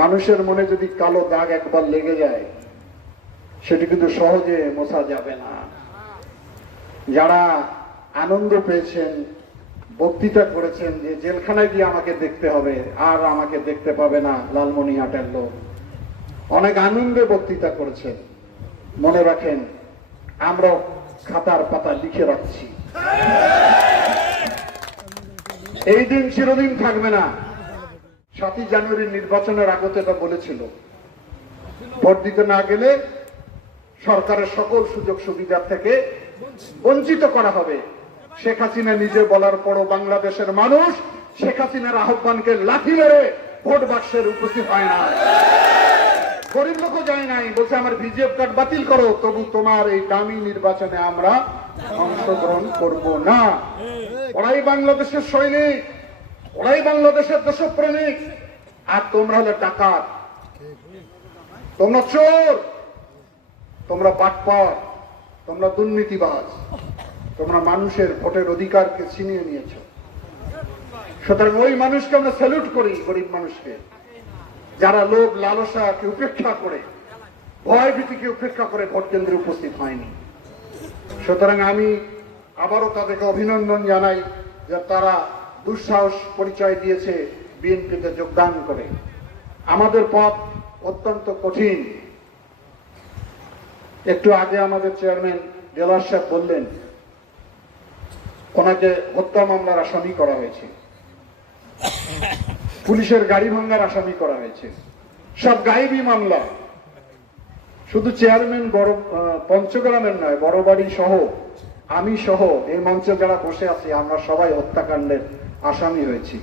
মানুষের মনে যদি কালো দাগ একবার লেগে যায় সেটি কিন্তু সহজে মোছা যাবে না। যারা আনন্দ পেয়েছেন, বক্তৃতা করেছেন যে জেলখানায় গিয়ে আমাকে দেখতে হবে, আর আমাকে দেখতে পাবে না লালমনিরহাটের লোক, অনেক আনন্দে বক্তৃতা করেছেন, মনে রাখেন আমরা খাতার পাতা লিখে রাখছি। এই দিন চিরদিন থাকবে না। 7ই জানুয়ারি নির্বাচনের আগে তো এটা বলেছিল, ভোট দিতে না গেলে সরকারের সকল সুযোগ সুবিধা থেকে বঞ্চিত করা হবে। শেখ হাসিনা নিজে বলার পরও বাংলাদেশের মানুষ শেখ হাসিনার আহ্বানকে লাথি মেরে ভোট বাক্সের উপস্থিত হয় না। গরিব লোকও যায় নাই, বলছে আমার ভিজিএফ কার্ড বাতিল করো, তবু তোমার এই দামি নির্বাচনে আমরা অংশগ্রহণ করব না। ওরাই বাংলাদেশের সৈনিক, ওরাই বাংলাদেশের দেশপ্রেমিক, আর তোমরা হলে ডাকাত, তোমরা চোর, তোমরা বাটপার, তোমরা দুর্নীতিবাজ, তোমরা মানুষের ভোটের অধিকারকে ছিনিয়ে নিয়েছ। সুতরাং ওই মানুষকে আমরা স্যালুট করি, গরিব মানুষকে, যারা লোভ লালসাকে উপেক্ষা করে, ভয় ভীতিকে উপেক্ষা করে ভোট কেন্দ্রে উপস্থিত হয়নি। সুতরাং আমি আবারও তাদেরকে অভিনন্দন জানাই যে তারা দুঃসাহস পরিচয় দিয়েছে বিএনপিতে যোগদান করে। আমাদের পথ অত্যন্ত কঠিন। একটু আগে আমাদের চেয়ারম্যান দেলার সাহেব বললেন ওনাকে হত্যা মামলার আসামি করা হয়েছে, পুলিশের গাড়ি ভাঙার আসামি করা হয়েছে, সব গায়েবী মামলা। শুধু চেয়ারম্যান পঞ্চগ্রামের নয়, বড়বাড়ি সহ, আমি সহ এই মঞ্চে যারা বসে আছি আমরা সবাই হত্যাকাণ্ডের আসামি হয়েছি।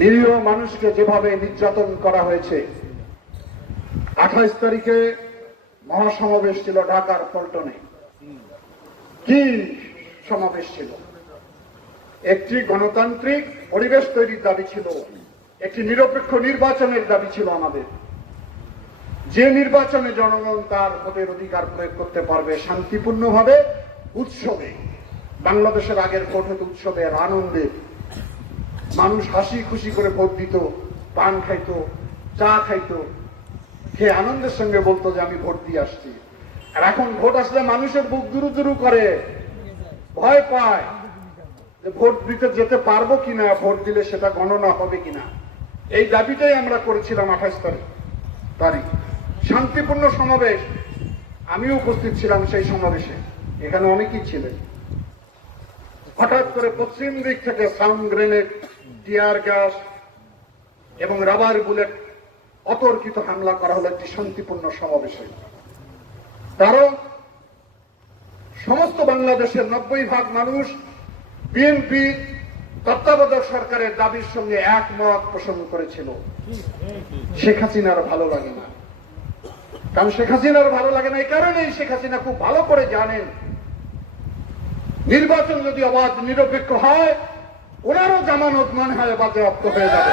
নিরীহ মানুষকে যেভাবে নির্যাতন করা হয়েছে। 28 তারিখে মহাসমাবেশ ছিল ঢাকার পল্টনে। কি সমাবেশ ছিল! একটি গণতান্ত্রিক পরিবেশ তৈরির দাবি ছিল, একটি নিরপেক্ষ নির্বাচনের দাবি ছিল আমাদের, যে নির্বাচনে জনগণ তার ভোটের অধিকার প্রয়োগ করতে পারবে শান্তিপূর্ণভাবে, উৎসবে। বাংলাদেশের আগের ভোট হতো উৎসবের, আনন্দে, মানুষ হাসি খুশি করে ভোট দিত, পান খাইতো, চা খাইতো, খেয়ে আনন্দের সঙ্গে বলতো যে আমি ভোট দিয়ে আসছি। আর এখন ভোট আসলে মানুষের বুক দুরু দুরু করে, ভয় পায় যে ভোট দিতে যেতে পারবো কিনা, ভোট দিলে সেটা গণনা হবে কিনা। এই দাবিটাই আমরা করেছিলাম 28 তারিখ, শান্তিপূর্ণ সমাবেশ। আমিও উপস্থিত ছিলাম সেই সমাবেশে, এখানে অনেকেই ছিলেন। হঠাৎ করে পশ্চিম দিক থেকে সাউন্ড গ্রেনেড, টিয়ার গ্যাস এবং রাবার বুলেট অতর্কিত হামলা করা হলো একটি শান্তিপূর্ণ সমাবেশে। কারণ সমস্ত বাংলাদেশের 90% মানুষ বিএনপি তত্ত্বাবধায়ক সরকারের দাবির সঙ্গে একমত পোষণ করেছিল। শেখ হাসিনার ভালো লাগে না। কারণ শেখ হাসিনার ভালো লাগে না এই কারণেই, শেখ হাসিনা খুব ভালো করে জানেন নির্বাচন যদি অবাধ নিরপেক্ষ হয় ওনারও জামানত মনে হয় বাজেয়াপ্ত হয়ে যাবে।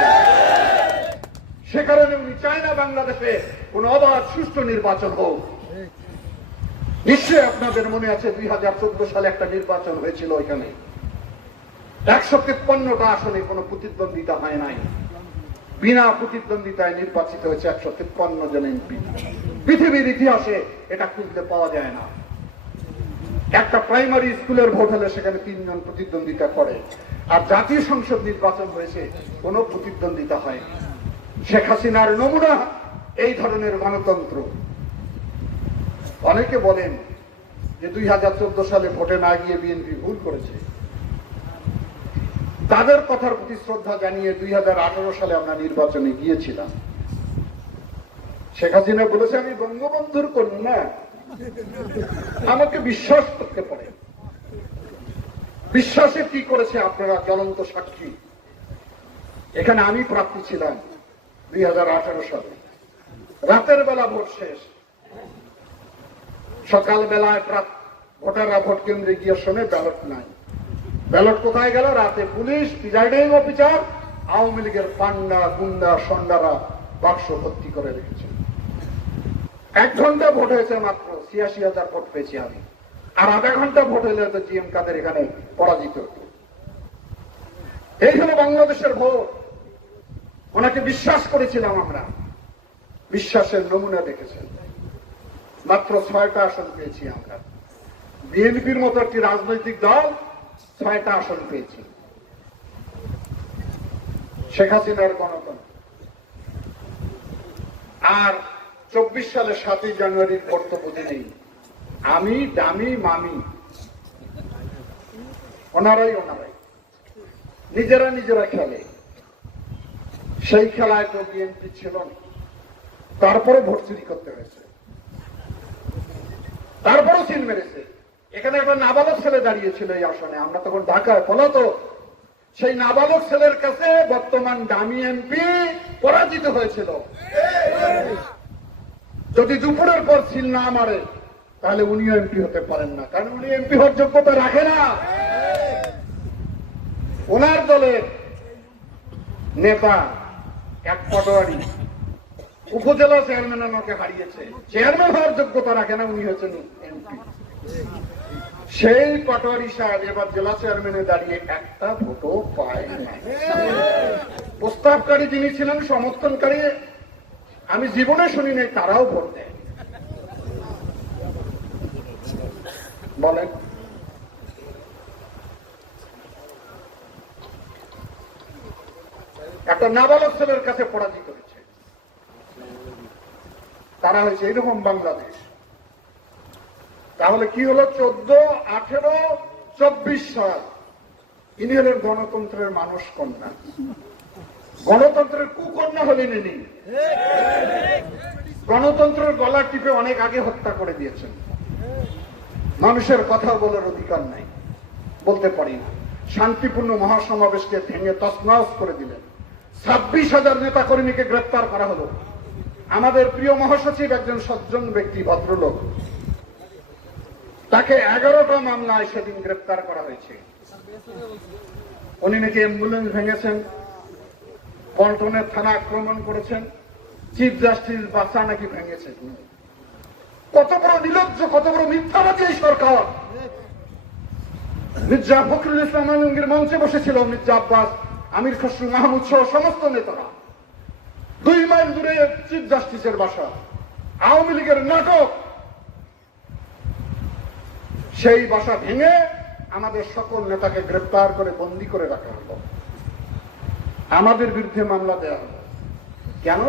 সে কারণে উনি চায় না বাংলাদেশে কোন অবাধ সুষ্ঠু নির্বাচন হোক। নিশ্চয়ই আপনাদের মনে আছে 2014 সালে একটা নির্বাচন হয়েছিল, ওইখানে 153টা আসনে কোনো প্রতিদ্বন্দ্বিতা হয় নাই, বিনা প্রতিদ্বন্দ্বিতায় নির্বাচিত হয়েছে 153 জন এমপি। পৃথিবীর ইতিহাসে এটা খুঁজতে পাওয়া যায় না। একটা প্রাইমারি স্কুলের ভোট হলে সেখানে 3 জন প্রতিদ্বন্দ্বিতা করে, আর জাতীয় সংসদ নির্বাচন হয়েছে কোনো প্রতিদ্বন্দ্বিতা হয়নি। শেখ হাসিনার নমুনা এই ধরনের গণতন্ত্র। অনেকে বলেন যে 2014 সালে ভোটে না গিয়ে বিএনপি ভুল করেছে। তাদের কথার প্রতি শ্রদ্ধা জানিয়ে 2018 সালে আমরা নির্বাচনে গিয়েছিলাম। শেখ হাসিনা বলেছে আমি বঙ্গবন্ধুর কন্যা, আমাকে বিশ্বাস করতে পারে। বিশ্বাসে কি করেছে আপনারা জ্বলন্ত সাক্ষী। এখানে আমি প্রার্থী ছিলাম 2018 সালে, রাতের বেলা ভোট শেষ, সকাল বেলায় ভোটাররা ভোট কেন্দ্রে গিয়ে শোনে ব্যালট নাই। ব্যালট কোথায় গেল? রাতে পুলিশ, প্রিজাইডিং অফিসার, আওয়ামী লীগের পান্ডা গুন্ডা সন্ডারা বাক্স ভর্তি করে রেখেছে। 1 ঘন্টা ভোট হয়েছে মাত্র, 86,000 ভোট পেয়েছি আমি। আর আধা ঘন্টা ভোট হলে তো জিএম কাদের এখানে পরাজিত হতো। এই হলো বাংলাদেশের ভোট। ওনাকে বিশ্বাস করেছিলাম আমরা, বিশ্বাসের নমুনা দেখেছেন। মাত্র 6টা আসন পেয়েছি আমরা। বিএনপির মতো একটি রাজনৈতিক দল 6টা আসন পেয়েছি। শেখ হাসিনার গণতন্ত্র। আর 24 সালে 7ই জানুয়ারির ভোট তো বুঝে নেই। আমি ডামি মামি, ওনারাই নিজেরা খেলে। সেই খেলায় তো বিএনপি ছিল না, তারপরে ভোট চুরি করতে হয়েছে, তারপরও সিল মেরেছে। এখানে একটা নাবালক ছেলে দাঁড়িয়েছিল এই আসনে, আমরা তখন ঢাকায় ফলত সেই নাবালক ছেলের কাছে বর্তমান দামি এমপি পরাজিত হয়েছিল। যদি দুপুরের পর সিল না মারে তাহলে উনিও এমপি হতে পারেন না, কারণ উনি এমপি হওয়ার যোগ্যতা রাখে না। ওনার দলের নেতা এক পটোয়ারি উপজেলা চেয়ারম্যান ওনাকে হারিয়েছে, চেয়ারম্যান হওয়ার যোগ্যতা রাখে না, উনি হচ্ছেন এমপি। সেই পটোয়ারি সাহেব এবার জেলা চেয়ারম্যানে দাঁড়িয়ে একটা ভোটও পায় না। প্রস্তাবকারী যিনি ছিলেন, সমর্থনকারী, আমি জীবনে শুনি নাই তারাও ভোট দেয়। বলেন, একটা নাবালক ছেলের কাছে পরাজিত হয়েছে। তারা হয়েছে এরকম বাংলাদেশ। তাহলে কি হলো? 14, 18, 24 সাল ইনি হলেন গণতন্ত্রের মানুষ কন্যা, গণতন্ত্রের কুকন্যা হলেন ইনি। গণতন্ত্রের গলা টিপে অনেক আগে হত্যা করে দিয়েছেন। মানুষের কথা বলার অধিকার নাই, বলতে পারি না। শান্তিপূর্ণ মহাসমাবেশকে ভেঙে তছনছ করে দিলেন। 26,000 নেতা কর্মীকে গ্রেপ্তার করা হলো। আমাদের প্রিয় মহাসচিব একজন সজ্জন ব্যক্তি, ভদ্রলোক, তাকে 11টা মামলায় সেদিন গ্রেপ্তার করা হয়েছে। উনি নাকি অ্যাম্বুলেন্স ভেঙেছেন, পল্টনের থানা আক্রমণ করেছেন, চিফ জাস্টিস বাসা নাকি ভেঙেছেন। কত বড় নির্লজ্জ, কত বড় মিথ্যাবাদী এই সরকার। মির্জা ফখরুল ইসলাম আলমগীর মঞ্চে বসেছিল, মির্জা আব্বাস, আমির খসরু মাহমুদ সহ সমস্ত নেতারা। 2 মাইল দূরে চিফ জাস্টিসের বাসা। আওয়ামী লীগের নাটক। সেই বাসা ভেঙে আমাদের সকল নেতাকে গ্রেপ্তার করে বন্দী করে রাখা হলো, আমাদের বিরুদ্ধে মামলা দেওয়া হলো। কেন?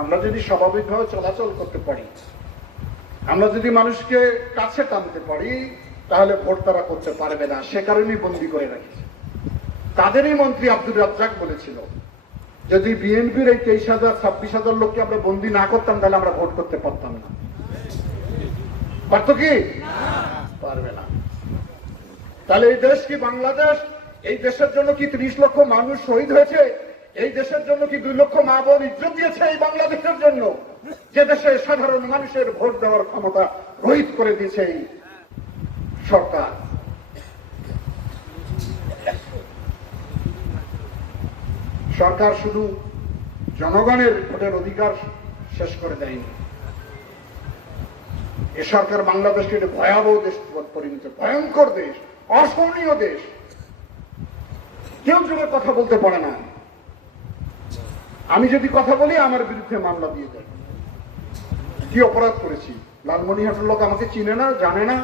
আমরা যদি স্বাভাবিকভাবে চলাচল করতে পারি, আমরা যদি মানুষকে কাছে টানতে পারি, তাহলে ভোট তারা করতে পারবে না। সে কারণেই বন্দী করে রাখি। তাদেরই মন্ত্রী আব্দুর রাজ্জাক বলেছিল, যদি বিএনপির এই 23,000, 26,000 লোককে আমরা বন্দী না করতাম তাহলে আমরা ভোট করতে পারতাম না। পারত কি? পারবে না। তাহলে এই দেশ কি বাংলাদেশ? এই দেশের জন্য কি 30 লক্ষ মানুষ শহীদ হয়েছে? এই দেশের জন্য কি 2 লক্ষ মা বোন ইজ্জত দিয়েছে এই বাংলাদেশের জন্য? যে দেশে সাধারণ মানুষের ভোট দেওয়ার ক্ষমতা রহিত করে দিয়েছে এই সরকার। সরকার শুধু জনগণের ভোটের অধিকার শেষ করে দেয়নি, এ সরকার বাংলাদেশকে একটা ভয়াবহ দেশ পরিণত, ভয়ঙ্কর দেশ, অসহনীয় দেশ। কেউ জোরে কথা বলতে পারে না। আমি যদি কথা বলি আমার বিরুদ্ধে মামলা দিয়ে দেয়। কি অপরাধ করেছি? লালমনিরহাটের লোক আমাকে চিনে না, জানে না।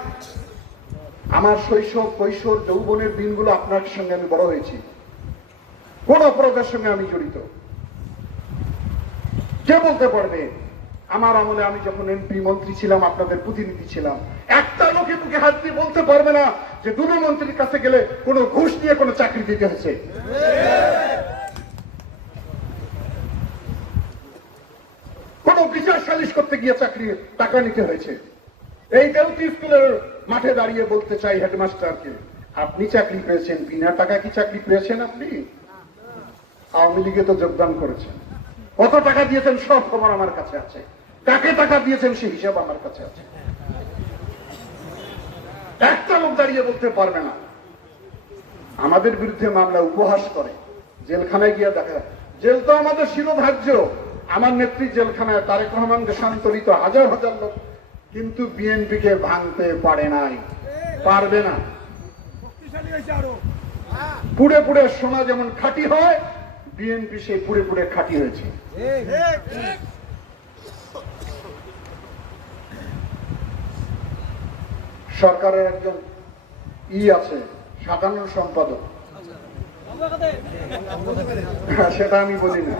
আমার শৈশব, কৈশোর, যৌবনের দিনগুলো আপনার সঙ্গে আমি বড় হয়েছি। কোন অপরাধের সঙ্গে আমি জড়িত? কে বলতে পারবে? আমার আমলে আমি যখন এমপি মন্ত্রী ছিলাম, আপনাদের প্রতিনিধি ছিলাম, একটা লোকে মুখে হাত দিয়ে বলতে পারবে না যে দুটো মন্ত্রীর কাছে গেলে কোনো ঘুষ নিয়ে কোনো চাকরি দিতে হয়েছে। কোন বিচার সালিশ করতে গিয়ে চাকরি টাকা নিতে হয়েছে। এই দেউতি স্কুলের মাঠে দাঁড়িয়ে বলতে চাই হেডমাস্টারকে, আপনি চাকরি পেয়েছেন, বিনা টাকা কি চাকরি পেয়েছেন? আপনি আওয়ামী লীগে তো যোগদান করেছেন, কত টাকা দিয়েছেন সব খবর আমার কাছে আছে, কাকে টাকা দিয়েছেন সেই হিসাব আমার কাছে আছে। একটা লোক দাঁড়িয়ে বলতে পারবে না। আমাদের বিরুদ্ধে মামলা উপহাস করে, জেলখানায় গিয়ে দেখা। জেল তো আমাদের শিরোধার্য। আমার নেত্রী জেলখানায়, তারেক রহমান দেশান্তরিত, হাজার হাজার লোক, কিন্তু বিএনপিকে ভাঙতে পারে নাই, পারবে না। পুড়ে পুড়ে সোনা যেমন খাঁটি হয়, বিএনপি সেই পুড়ে পুড়ে খাঁটি হয়েছে। সরকারের একজন আছে সাধারণ সম্পাদক, সেটা আমি বলি না,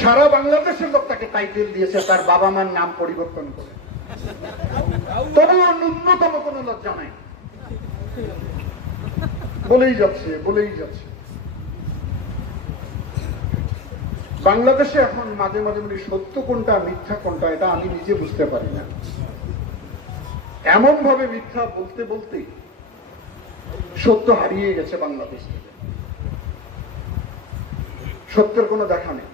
সারা বাংলাদেশের লোক তাকে টাইটেল দিয়েছে তার বাবা মার নাম পরিবর্তন করে, তবুও ন্যূনতম কোনো লজ্জা নাই, বলেই যাচ্ছে। বাংলাদেশে এখন মাঝে মাঝে বলি সত্য কোনটা মিথ্যা কোনটা এটা আমি নিজে বুঝতে পারি না। এমন ভাবে মিথ্যা বলতে বলতে সত্য হারিয়ে গেছে বাংলাদেশ থেকে, সত্যের কোনো দেখা নেই।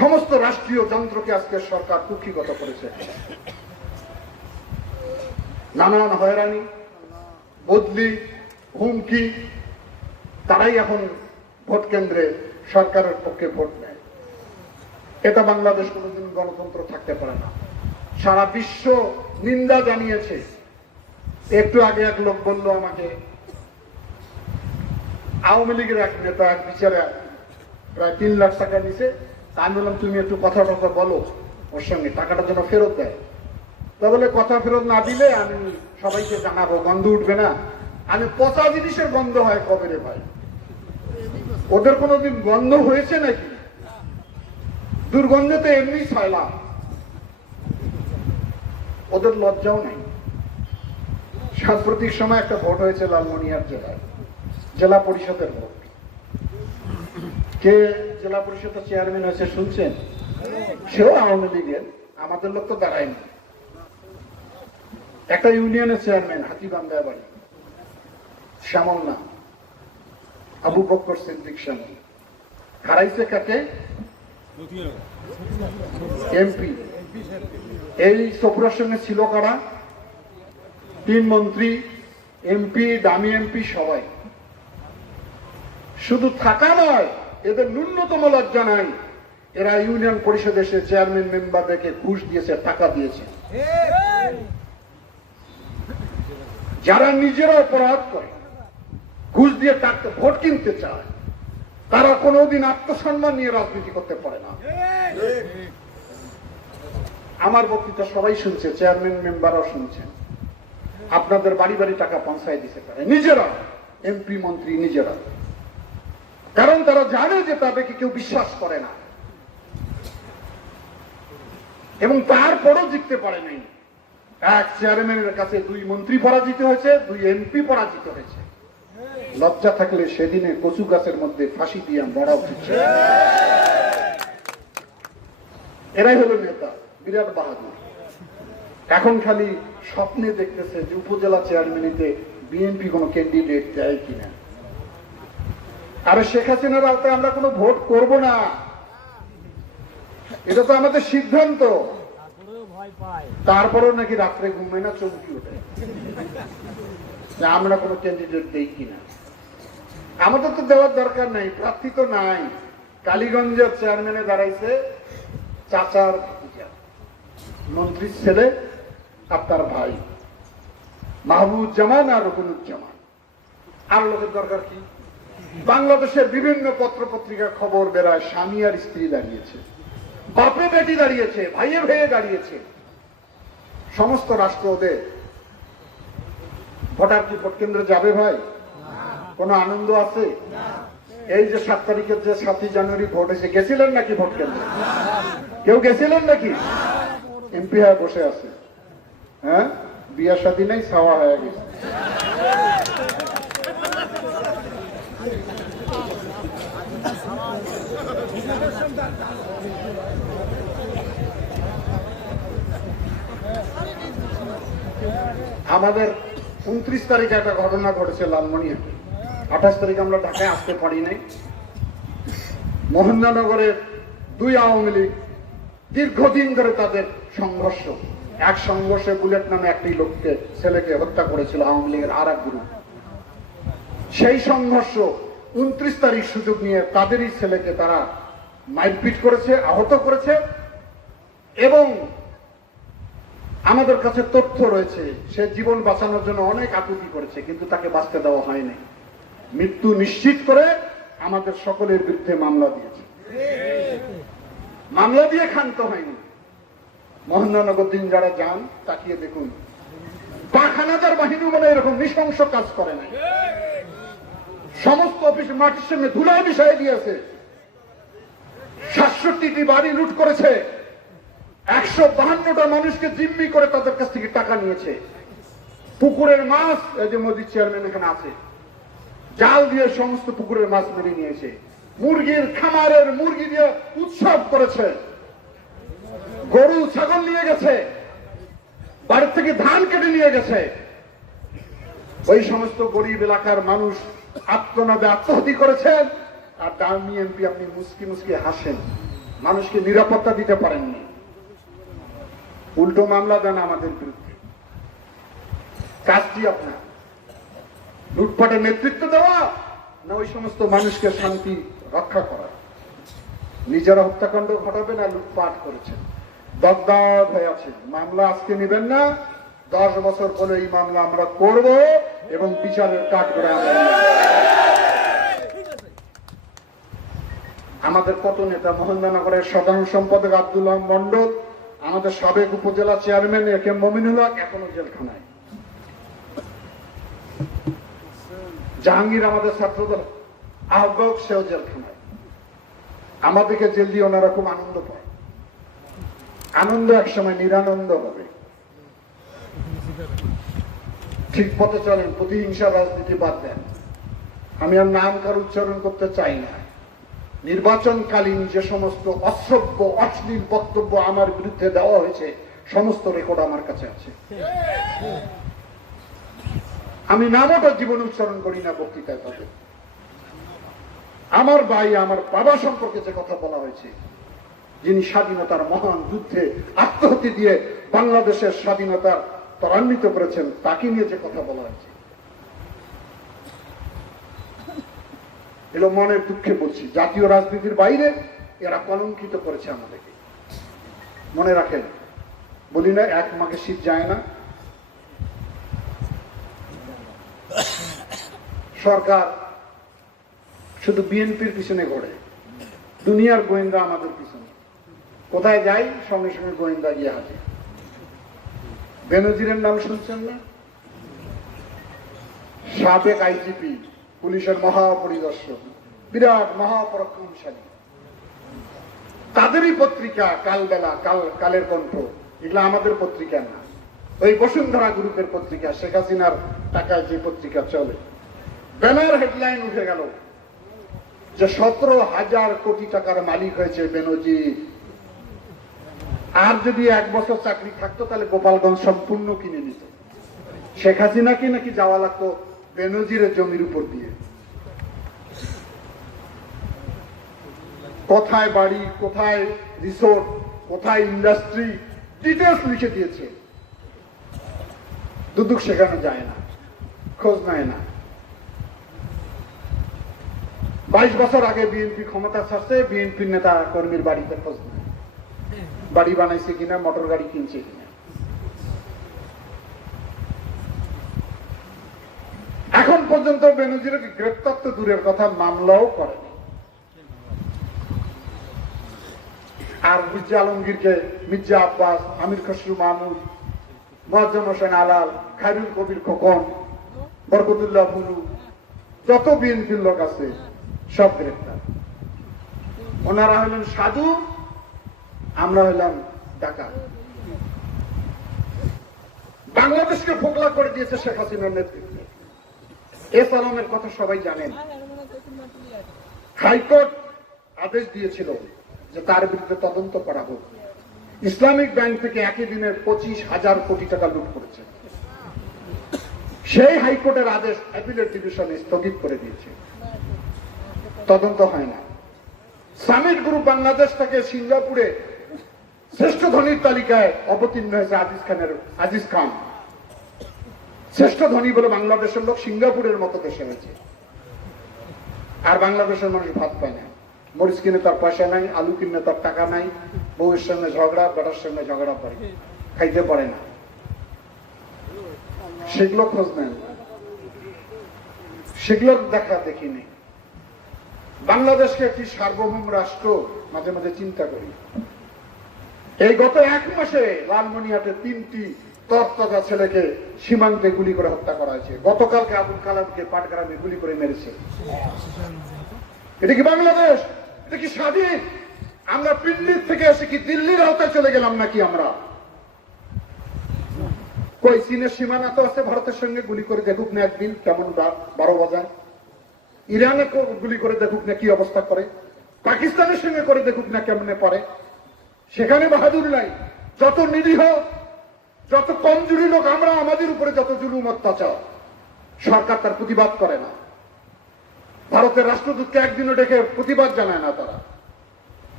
সমস্ত রাষ্ট্রীয় যন্ত্রকে আজকে সরকার কুক্ষিগত করেছে, নানান হয়রানি, বদলি, হুমকি, তারাই এখন ভোট কেন্দ্রে সরকারের পক্ষে ভোট নেয়। এটা বাংলাদেশ কোনোদিন গণতন্ত্র থাকতে পারে না। সারা বিশ্ব নিন্দা জানিয়েছে। একটু আগে এক লোক বলল আমাকে, আওয়ামী লীগের এক নেতা এক বিচারে প্রায় 3 লাখ টাকা নিছে। আমি বললাম তুমি একটু কথা বলো ওর সঙ্গে, টাকাটা যেন ফেরত দেয়। তা বলে কথা ফেরত না দিলে আমি সবাইকে জানাবো, গন্ধ উঠবে না। আমি পচা জিনিসের গন্ধ হয় কবে রে ভাই? ওদের কোনোদিন গন্ধ হয়েছে নাকি? দুর্গন্ধে তো এমনি ছাইলা, ওদের লজ্জাও নেই। সাম্প্রতিক সময় একটা ভোট হয়েছে লালমনিরহাট জেলায়, জেলা পরিষদের ভোট। কে জেলা পরিষদের চেয়ারম্যান হয়েছে শুনছেন? সেও আওয়ামী লীগের, আমাদের লোক তো দাঁড়ায়নি। একটা ইউনিয়নের চেয়ারম্যান, হাতিবান্ধায় বাড়ি, শ্যামল না, আবু বকর সিদ্দিক শ্যামল। হারাইছে কাকে? এমপি। এই সফরের সঙ্গে ছিল কারা? 3 মন্ত্রী, এমপি, দামি এমপি, সবাই। শুধু থাকা নয়, এদের ন্যূনতম লজ্জা নাই। এরা ইউনিয়ন পরিষদে এসে চেয়ারম্যান মেম্বারদেরকে ঘুষ দিয়েছে, টাকা দিয়েছে। যারা নিজেরা অপরাধ করে, ঘুষ দিয়ে টাকা ভোট কিনতে চায়, তারা কোনোদিন আত্মসম্মান নিয়ে রাজনীতি করতে পারে না। আমার বক্তৃতা সবাই শুনছে, চেয়ারম্যান মেম্বারও শুনছেন। আপনাদের বাড়ি বাড়ি টাকা পৌঁছায় দিতে পারে নিজেরা, এমপি মন্ত্রী নিজেরা, কারণ তারা জানে যে তাদেরকে কেউ বিশ্বাস করে না, এবং তারপরও জিততে পারে নাই। এক চেয়ারম্যানের কাছে 2 মন্ত্রী পরাজিত হয়েছে, 2 এমপি পরাজিত হয়েছে। লজ্জা থাকলে সেদিনে কচু গাছের মধ্যে ফাঁসি দিয়ে মরা উচিত। এরাই হলো নেতা, বিরাট বাহাদুর। এখন খালি স্বপ্নে দেখতেছে যে উপজেলা চেয়ারম্যানিতে বিএনপি কোন ক্যান্ডিডেট দেয় কিনা। আরে শেখ হাসিনার আওতায় আমরা কোনো ভোট করব না, এটা তো আমাদের সিদ্ধান্ত। তারপরেও নাকি রাত্রে ঘুমায় না, চমকি ওঠে যে আমরা কোনো ক্যান্ডিডেট দেই কিনা। আমাদের তো দেওয়ার দরকার নাই, প্রার্থী তো নাই। কালীগঞ্জের চেয়ারম্যানে দাঁড়াইছে চাচার মন্ত্রীর ছেলে আর তার ভাই মাহবুবুজ্জামান আর রুকনুজ্জামান। আর লোকের দরকার কি? বাংলাদেশের বিভিন্ন পত্র পত্রিকার খবর বেরায়, স্বামী আর স্ত্রী দাঁড়িয়েছে, বাপে বেটি দাঁড়িয়েছে, ভাইয়ে ভাইয়ে দাঁড়িয়েছে। সমস্ত রাষ্ট্র ওদের। ভোটার কি ভোট কেন্দ্রে যাবে ভাই? কোনো আনন্দ আছে? এই যে 7 তারিখের যে 7ই জানুয়ারি ভোট এসে গেছিলেন নাকি ভোট কেন্দ্রে? কেউ গেছিলেন নাকি? এমপি হয়ে বসে আছে, হ্যাঁ, বিয়া শাদী নাই, ছাওয়া হয়ে গেছে। আমাদের 29 তারিখে একটা ঘটনা ঘটেছে লালমনিরহাটে। 28 তারিখ আমরা ঢাকায় আসতে পারি নাই। মহেন্দ্রনগরের 2 আওয়ামী লীগ দীর্ঘদিন ধরে তাদের সংঘর্ষ। এক সংঘর্ষে বুলেট নামে একটি লোককে, ছেলেকে হত্যা করেছিল আওয়ামী লীগের আর এক গ্রুপ। সেই সংঘর্ষ 29 তারিখ সুযোগ নিয়ে তাদেরই ছেলেকে তারা মারপিট করেছে, আহত করেছে, এবং আমাদের কাছে তথ্য রয়েছে সে জীবন বাঁচানোর জন্য অনেক আকুতি করেছে, কিন্তু তাকে বাঁচতে দেওয়া হয়নি। মৃত্যু নিশ্চিত করে আমাদের সকলের বিরুদ্ধে মামলা দিয়েছে, মামলা দিয়ে ক্ষান্ত হয়নি। মহেন্দ্রনগর দিন যারা যান তাকিয়ে দেখুন, পাখানাদার বাহিনী বলে এরকম নৃশংস কাজ করে নাই। সমস্ত অফিস মাটির সঙ্গে ধুলায় মিশাই দিয়েছে, 67টি বাড়ি লুট করেছে, 152টা মানুষকে জিম্মি করে তাদের কাছ থেকে টাকা নিয়েছে। পুকুরের মাছ, এই যে মোদী চেয়ারম্যান এখানে আছে, জাল দিয়ে সমস্ত পুকুরের মাছ মেরে নিয়েছে। মুরগির খামারের মুরগি দিয়ে উৎসব করেছে, গরু ছাগল নিয়ে গেছে, বাড়ির থেকে ধান কেটে নিয়ে গেছে। ওই সমস্ত গরিব এলাকার মানুষ আত্মনাদে আত্মহত্যা করেছেন, আর দামি এমপি আপনি মুসকি মুসকি হাসেন। মানুষকে নিরাপত্তা দিতে পারেননি, উল্টো মামলা দেন আমাদের বিরুদ্ধে। কাজটি আপনার লুটপাটের নেতৃত্ব দেওয়া, না ওই সমস্ত মানুষকে শান্তি রক্ষা করা? নিজেরা হত্যাকাণ্ড ঘটাবে না লুটপাট করেছেন, দগদগ হয়ে আছে। মামলা আজকে নেবেন না, 10 বছর পরে এই মামলা আমরা করব এবং বিচারের কাঠ করে আমরা। আমাদের কত নেতা, মহেন্দ্রনগরের সাধারণ সম্পাদক আব্দুল্লাহ মন্ডল, আমাদের সাবেক উপজেলা চেয়ারম্যান এ কে মমিনুল হক এখনো জেলখানায়। জাহাঙ্গীর আমাদের ছাত্রদল আহ্বায়ক, সেও জেলখানায়। আমাদেরকে জেল দিয়ে ওনারা খুব আনন্দ পায়। আনন্দ একসময় নিরানন্দ হবে। ঠিক পথে চলেন, প্রতিহিংসা রাজনীতি বাদ দেন। আমি আর নাম কার উচ্চারণ করতে চাই না। নির্বাচনকালীন যে সমস্ত অশ্রব্য অশ্লীল বক্তব্য আমার বিরুদ্ধে দেওয়া হয়েছে, সমস্ত রেকর্ড আমার কাছে আছে। আমি নামটা জীবন উচ্চারণ করি না বক্তৃতায় তাদের। আমার ভাই, আমার বাবা সম্পর্কে যে কথা বলা হয়েছে, যিনি স্বাধীনতার মহান যুদ্ধে আত্মহত্যা দিয়ে বাংলাদেশের স্বাধীনতা ত্বরান্বিত করেছেন, তাকে নিয়ে যে কথা বলা হয়েছে, এগুলো মনের দুঃখে বলছি। জাতীয় রাজনীতির বাইরে এরা কলঙ্কিত করেছে আমাদেরকে। মনে রাখেন, বলি না এক মাঘে শীত যায় না। সরকার শুধু বিএনপির পিছনে ঘোরে, দুনিয়ার গোয়েন্দা আমাদের পিছনে। কোথায় যাই সঙ্গে সঙ্গে গোয়েন্দা গিয়ে হাজির। বেনজিরের নাম শুনছেন না? সাবেক আইজিপি, পুলিশের মহাপরিদর্শক, বিরাট মহাপরাক্রমশালী। তাদেরই পত্রিকা কালবেলা, কালের কণ্ঠ, এগুলো আমাদের পত্রিকা না, ওই বসুন্ধরা গ্রুপের পত্রিকা। শেখ হাসিনার টাকায় যে পত্রিকা চলে, ব্যানার হেডলাইন উঠে গেল যে 17,000 কোটি টাকার মালিক হয়েছে বেনজির। আর যদি 1 বছর চাকরি থাকতো তাহলে গোপালগঞ্জ সম্পূর্ণ কিনে নিত। শেখ হাসিনাকে নাকি যাওয়া লাগতো বেনজিরের জমির উপর দিয়ে। কোথায় বাড়ি, কোথায় রিসোর্ট, কোথায় ইন্ডাস্ট্রি, ডিটেলস লিখে দিয়েছে। দুদক সেখানে যায় না, খোঁজ নেয় না। 22 বছর আগে বিএনপি ক্ষমতা ছাড়ছে, বিএনপির নেতা কর্মীর বাড়িতে খোঁজ নেয়, বাড়ি বানাইছে কিনা, মোটর গাড়ি কিনছে কিনা। এখন পর্যন্ত বেনজিরকে গ্রেপ্তার তো দূরের কথা, মামলাও করেনি। আর মির্জা আলমগীরকে, মির্জা আব্বাস, আমির খসরু মাহমুদ, মোয়াজ্জেম হোসেন আলাল, খায়রুল কবির খোকন, বরকতুল্লাহ বুলু, যত বিএনপির লোক আছে সব গ্রেপ্তার। ওনারা হলেন সাধু, আমরা হইলাম ডাকাত। বাংলাদেশকে ফোকলা করে দিয়েছে শেখ হাসিনার নেতৃত্বে। এস আলমের কথা সবাই জানেন। হাইকোর্ট আদেশ দিয়েছিল যে তার বিরুদ্ধে তদন্ত করা হোক। ইসলামিক ব্যাংক থেকে একই দিনে 25,000 কোটি টাকা লুট করেছে। সেই হাইকোর্টের আদেশ অ্যাপিলেট ডিভিশনে স্থগিত করে দিয়েছে, তদন্ত হয় না। সামিট গ্রুপ বাংলাদেশ থেকে সিঙ্গাপুরে শ্রেষ্ঠ ধনীর তালিকায় অবতীর্ণ হয়েছে আজিজ খান। শ্রেষ্ঠ ধনী বলে বাংলাদেশের লোক সিঙ্গাপুরের মতো দেশে হয়েছে। আর বাংলাদেশের মানুষ ভাত পায় না, মরিচ কিনে তার পয়সা নাই, আলু কিনে তার টাকা নাই, বউয়ের সঙ্গে ঝগড়া, বেটার সঙ্গে ঝগড়া করে, খাইতে পারে না। সেগুলো খোঁজ নেন, সেগুলোর দেখা দেখিনি। বাংলাদেশকে একটি সার্বভৌম রাষ্ট্র মাঝে মাঝে চিন্তা করি। এই গত 1 মাসে লালমনিরহাটে 3টি তরতাজা ছেলেকে সীমান্তে গুলি করে হত্যা করা হয়েছে। গতকালকে আবুল কালামকে পাটগ্রামে গুলি করে মেরেছে। এটা কি বাংলাদেশ? এটা কি স্বাধীন? আমরা পিন্ডির থেকে এসে কি দিল্লির আওতায় চলে গেলাম নাকি? আমরা কই চীনের সীমানা তো আছে ভারতের সঙ্গে, গুলি করে দেখুক না একদিন কেমন 12 বাজায়। ইরানে গুলি করে দেখুক না কি অবস্থা করে। পাকিস্তানের সঙ্গে করে দেখুক না কেমনে পারে। সেখানে বাহাদুর নাই। যত নিরীহ, যত কমজোরি লোক আমরা, আমাদের উপরে যত জুলুম অত্যাচার, সরকার তার প্রতিবাদ করে না। ভারতের রাষ্ট্রদূতকে একদিনও ডেকে প্রতিবাদ জানায় না।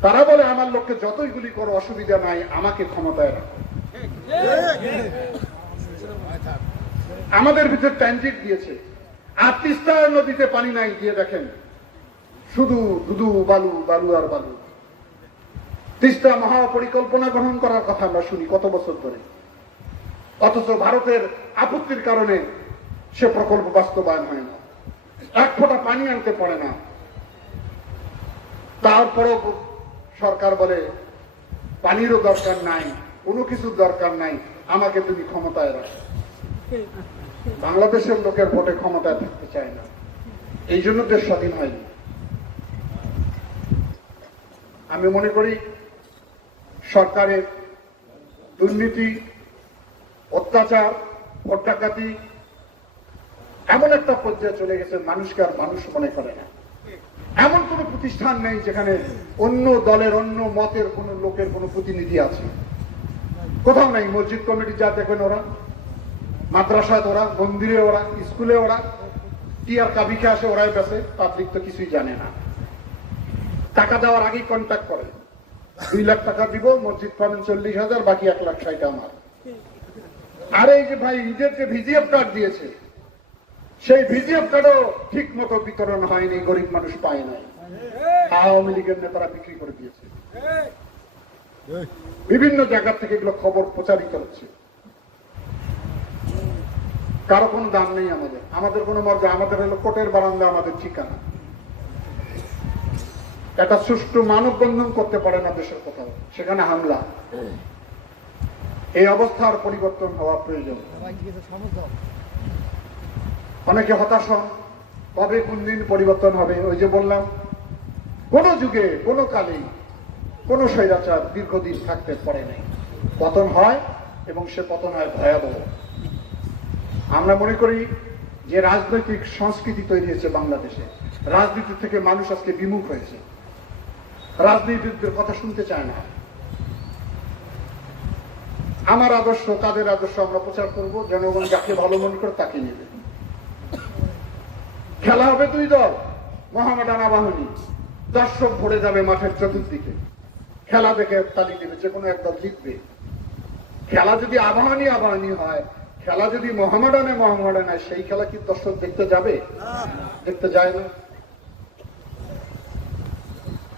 তারা বলে আমার লোককে যতই গুলি করো অসুবিধা নাই, আমাকে ক্ষমতায় রাখো। আমাদের ভিতরে ট্রানজিট দিয়েছে, আর তিস্তা নদীতে পানি নাই, দিয়ে দেখেন শুধু দুধু বালু, বালু আর বালু। তিস্তা মহাপরিকল্পনা গ্রহণ করার কথা আমরা শুনি কত বছর ধরে, অথচ ভারতের আপত্তির কারণে সে প্রকল্প বাস্তবায়ন হয় না। 1 ফোঁটা পানি আনতে পারে না। তারপরও সরকার বলে পানিরও দরকার নাই, কোনো কিছুর দরকার নাই, আমাকে তুমি ক্ষমতায় রাখো। বাংলাদেশের লোকের ভোটে ক্ষমতায় থাকতে চায় না, এই জন্য দেশ স্বাধীন হয়নি। আমি মনে করি সরকারের দুর্নীতি, অত্যাচার, ভোট ডাকাতি এমন একটা পর্যায়ে চলে গেছে, মানুষকে আর মানুষ মনে করে না। এমন কোন প্রতিষ্ঠান নেই যেখানে অন্য দলের, অন্য মতের কোন লোকের কোন প্রতিনিধি আছে, কোথাও নাই। মসজিদ কমিটি যা দেখবেন ওরা, মাদ্রাসায় ওরা, মন্দিরে ওরা, স্কুলে ওরা, কি আর কাবিকে আসে ওরাই বেছে। পাবলিক তো কিছুই জানে না। টাকা দেওয়ার আগেই কন্ট্যাক্ট করে, 2 লাখ টাকা দিব, মসজিদ পাবেন 40,000, বাকি 1,60,000 আমার। আর এই যে ভাই ঈদের যে ভিজিএফ কার্ড দিয়েছে, সেই ভিজিএফ কার্ডও ঠিক মতো বিতরণ হয়নি, গরিব মানুষ পায় নাই। আওয়ামী লীগের নেতারা বিক্রি করে দিয়েছে। বিভিন্ন জায়গা থেকে এগুলো খবর প্রচারিত হচ্ছে। কারো কোনো দাম নেই আমাদের কোনো মর্যাদা। আমাদের হলো কোর্টের বারান্দা আমাদের ঠিকানা। একটা সুষ্ঠু মানববন্ধন করতে পারে না দেশের কোথাও, সেখানে হামলা। এই অবস্থার পরিবর্তন হওয়া প্রয়োজন। অনেকে হতাশ হন, কবে কোন দিন পরিবর্তন হবে। ওই যে বললাম, কোন যুগে, কোন কালেই কোন স্বৈরাচার দীর্ঘদিন থাকতে পারে নাই। পতন হয়, এবং সে পতন হয় ভয়াবহ। আমরা মনে করি যে রাজনৈতিক সংস্কৃতি তৈরি হয়েছে বাংলাদেশে, রাজনীতি থেকে মানুষ আজকে বিমুখ হয়েছে, রাজনীতিবিদদের কথা শুনতে চায় না। আমার আদর্শ, তাদের আদর্শ আমরা প্রচার করব, জনগণ যাকে ভালো মনে করে তাকে নেবে। খেলা হবে 2 দল, মোহামেডান আবাহনী, দর্শক ভরে যাবে মাঠের চতুর্দিকে, খেলা দেখে তালি দেবে, যে কোনো এক দল জিতবে। খেলা যদি আবাহনী আবাহনী হয়, খেলা যদি মোহামেডানে মোহামেডান হয়, সেই খেলা কি দর্শক দেখতে যাবে? দেখতে যায় না।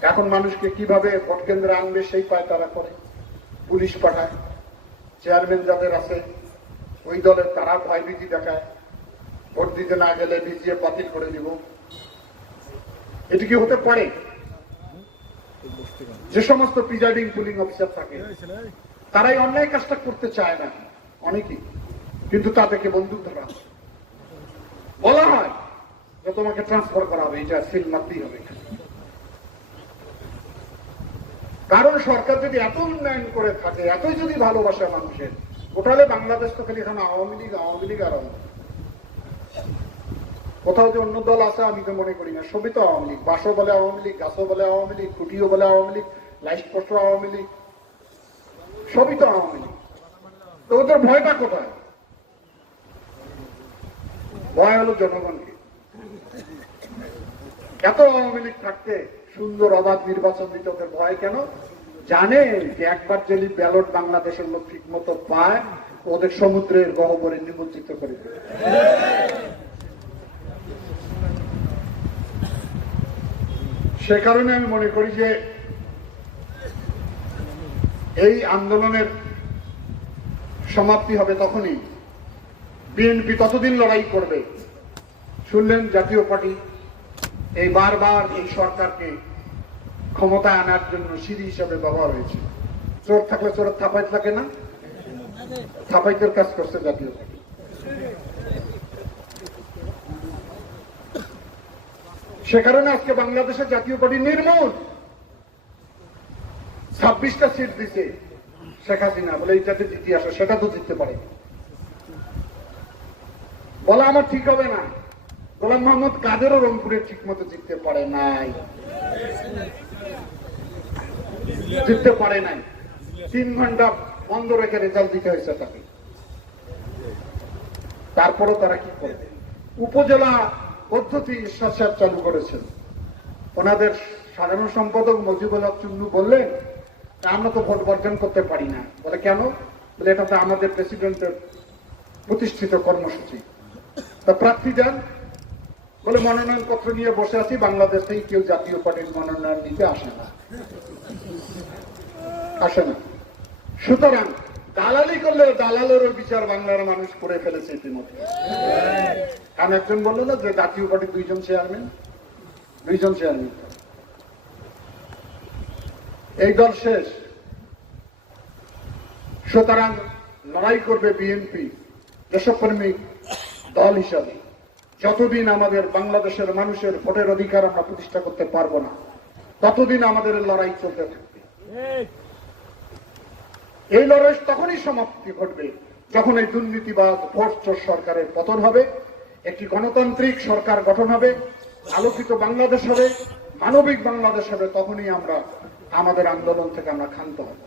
এখন মানুষকে কিভাবে ভোট কেন্দ্রে আনবে সেই পায় তারা করে, পুলিশ পাঠায়, চেয়ারম্যান যাদের আছে ওই দলের তারা ভয়ভীতি দেখায়, ভোট দিতে না গেলে ভিজিয়ে বাতিল করে দিব। এটি কি হতে পারে? যে সমস্ত প্রিজাইডিং পুলিং অফিসার থাকে তারাই অন্যায় কাজটা করতে চায় না অনেকেই, কিন্তু তাদেরকে বন্দুক ধরা বলা হয় যে তোমাকে ট্রান্সফার করা হবে, এটা সিল মারতেই হবে। কারণ সরকার যদি এত উন্নয়ন করে থাকে, এতই যদি ভালোবাসা মানুষের, ওটালে বাংলাদেশ তো খালি এখন আওয়ামী লীগ আওয়ামী লীগ আর কোথাও যে অন্য দল আছে আমি তো মনে করি না। সবই তো আওয়ামী লীগ। বাসও বলে আওয়ামী লীগ, গাছও বলে আওয়ামী লীগ, খুঁটিও বলে আওয়ামী লীগ, লাইট পোস্ট আওয়ামী লীগ, সবই তো আওয়ামী লীগ। তো ওদের ভয়টা কোথায়? ভয় হলো জনগণকে। এত আওয়ামী লীগ থাকতে সুন্দর অবাধ নির্বাচন দিতে ওদের ভয় কেন? জানে যে একবার যদি ব্যালট বাংলাদেশের লোক ঠিক মতো পায়, ওদের সমুদ্রের গহ্বরে নিমজ্জিত করে দেবে। সে কারণে আমি মনে করি যে এই আন্দোলনের সমাপ্তি হবে তখনই বিএনপি ততদিন লড়াই করবে। শুনলেন জাতীয় পার্টি এই বারবার এই সরকারকে ক্ষমতায় আনার জন্য সিঁড়ি হিসাবে ব্যবহার হয়েছে। চোর থাকলে চোরের থাপাইতে থাকে না, থাপাইতের কাজ করছে জাতীয় পার্টি। সে কারণে আজকে বাংলাদেশের জাতীয় পার্টি নির্মূল। 26টা সিট দিছে শেখ হাসিনা, বলে এইটাতে জিতে আসে, সেটা তো জিততে পারে। বলা আমার ঠিক হবে না, গোলাম মোহাম্মদ কাদেরও রংপুরে ঠিক মতো জিততে পারে নাই, জিততে পারে নাই। 3 ঘন্টা বন্ধ রেখে রেজাল্ট দিতে হয়েছে তাকে। তারপরও তারা কি করবে? উপজেলা পদ্ধতি ঈশ্বর সাহেব চালু করেছেন। ওনাদের সাধারণ সম্পাদক মজিবুল হক চুন্নু বললেন, আমরা তো ভোট বর্জন করতে পারি না। বলে কেন? বলে এটা তো আমাদের প্রেসিডেন্টের প্রতিষ্ঠিত কর্মসূচি। তা প্রার্থী দেন। বলে মনোনয়ন পত্র নিয়ে বসে আছি, বাংলাদেশ থেকে কেউ জাতীয় পার্টির মনোনয়ন নিতে আসে না। সুতরাং দালালি করলে দালালেরও বিচার বাংলার মানুষ করে ফেলেছে ইতিমধ্যে। আমি একজন বললো না যে জাতীয় পার্টির 2 জন চেয়ারম্যান, এই দল শেষ। সুতরাং লড়াই করবে বিএনপি দেশপ্রেমিক দল হিসাবে। যতদিন আমাদের বাংলাদেশের মানুষের ভোটের অধিকার আমরা প্রতিষ্ঠা করতে পারবো না, ততদিন আমাদের লড়াই চলতে থাকবে। এই লড়াই তখনই সমাপ্তি ঘটবে যখন এই দুর্নীতিবাদ ভোটচোর সরকারের পতন হবে, একটি গণতান্ত্রিক সরকার গঠন হবে, আলোকিত বাংলাদেশ হবে, মানবিক বাংলাদেশ হবে। তখনই আমরা আমাদের আন্দোলন থেকে আমরা ক্ষান্ত হব।